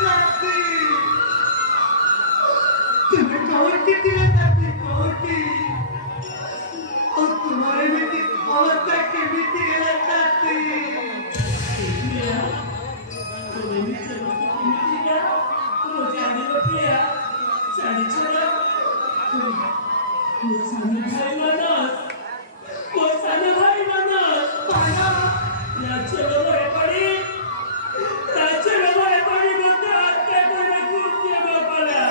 जाती तुम्हें कौन कितनी जाती कौन और तुम्हारे में की अवस्था के बीती गला जाती प्रिया तुम्हें मित्र को मिलेगा तो जाने लो प्रिया साड़ी छोड़ा वो साने भाई मानस पाया राज्य में पड़ी बोलते आत्या को ना कुत्ते में पड़ा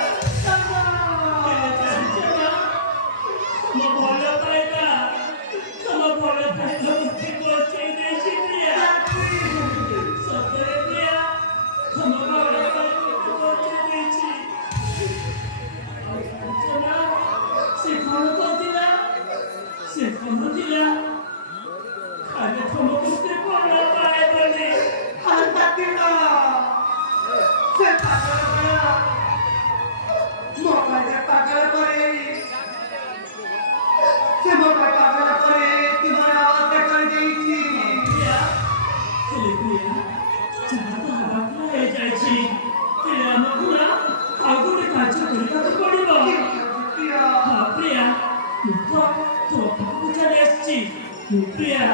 प्रिया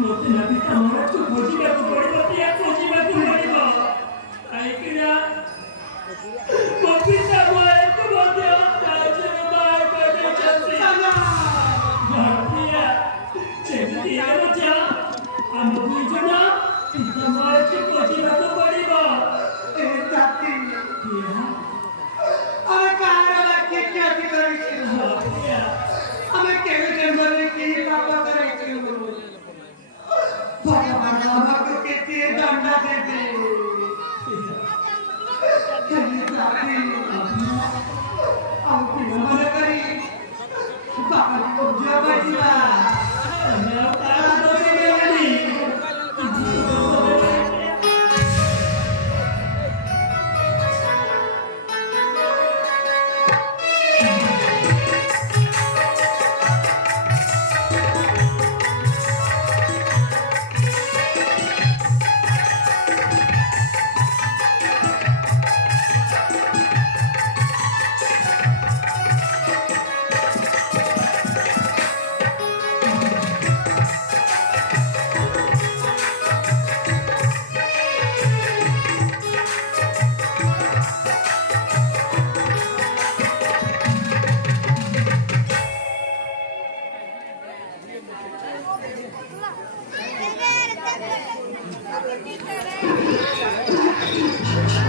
मोते नबी तमरा को खोजिबाकू पड़िबो प्रिया खोजिबाकू पड़िबो आइकिना पपिता मोए को बोदे ताजे बाय बाय चलती प्रिया चेती आरो जा हम बुझना पिता मोए को खोजिबाकू पड़िबो ए ताती प्रिया अरे कारा के क्या करी प्रिया हमें केवे मरे की पापा करे भगवान हमको कहती है दंडा दे दे कहीं जाती अब की मरे करी बाबा को जब आईला मैं उतार दो मेरी Thank you.